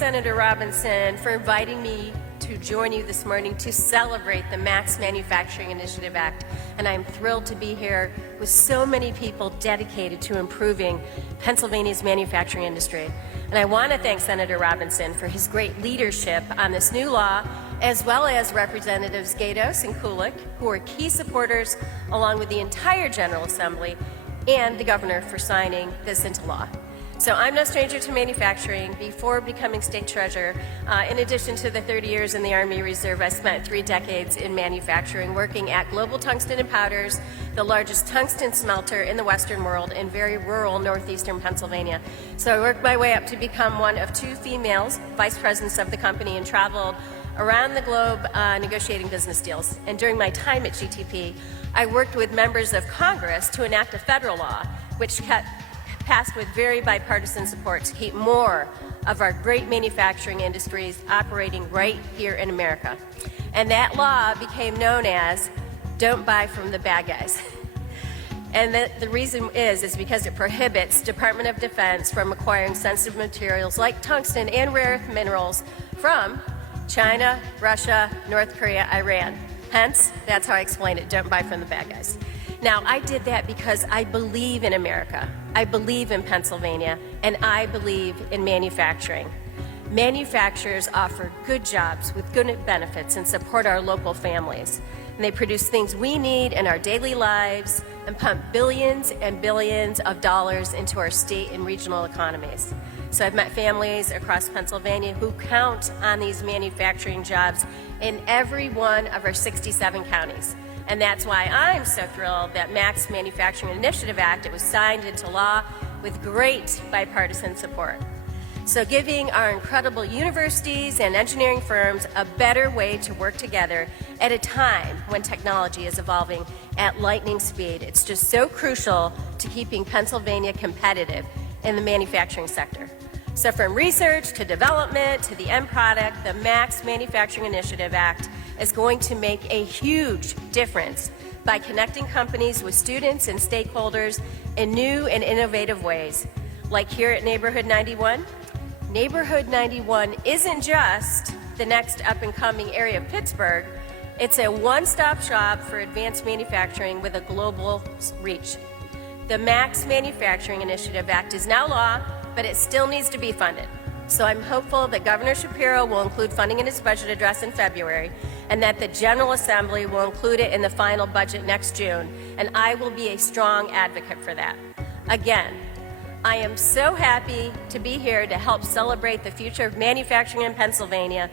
Senator Robinson for inviting me to join you this morning to celebrate the Max Manufacturing Initiative Act. And I'm thrilled to be here with so many people dedicated to improving Pennsylvania's manufacturing industry. And I want to thank Senator Robinson for his great leadership on this new law, as well as Representatives Gatos and Kulik, who are key supporters, along with the entire General Assembly and the Governor for signing this into law. So I'm no stranger to manufacturing. Before becoming state treasurer, in addition to the 30 years in the Army Reserve, I spent 3 decades in manufacturing, working at Global Tungsten and Powders, the largest tungsten smelter in the Western world in very rural northeastern Pennsylvania. So I worked my way up to become one of 2 females vice presidents of the company and traveled around the globe negotiating business deals. And during my time at GTP, I worked with members of Congress to enact a federal law, which passed with very bipartisan support to keep more of our great manufacturing industries operating right here in America. And that law became known as Don't Buy from the Bad Guys. And the reason is because it prohibits Department of Defense from acquiring sensitive materials like tungsten and rare earth minerals from China, Russia, North Korea, Iran. Hence, that's how I explain it, don't buy from the bad guys. Now, I did that because I believe in America, I believe in Pennsylvania, and I believe in manufacturing. Manufacturers offer good jobs with good benefits and support our local families. And they produce things we need in our daily lives and pump billions and billions of dollars into our state and regional economies. So I've met families across Pennsylvania who count on these manufacturing jobs in every one of our 67 counties. And that's why I'm so thrilled that Max Manufacturing Initiative Act, it was signed into law with great bipartisan support. So giving our incredible universities and engineering firms a better way to work together at a time when technology is evolving at lightning speed. It's just so crucial to keeping Pennsylvania competitive in the manufacturing sector. So from research to development to the end product, the Max Manufacturing Initiative Act is going to make a huge difference by connecting companies with students and stakeholders in new and innovative ways. Like here at Neighborhood 91, Neighborhood 91 isn't just the next up-and-coming area of Pittsburgh, it's a one-stop shop for advanced manufacturing with a global reach. The Max Manufacturing Initiative Act is now law, but it still needs to be funded. So I'm hopeful that Governor Shapiro will include funding in his budget address in February, and that the General Assembly will include it in the final budget next June, and I will be a strong advocate for that. Again, I am so happy to be here to help celebrate the future of manufacturing in Pennsylvania.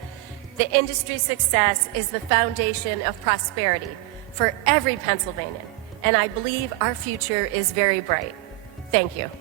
The industry's success is the foundation of prosperity for every Pennsylvanian, and I believe our future is very bright. Thank you.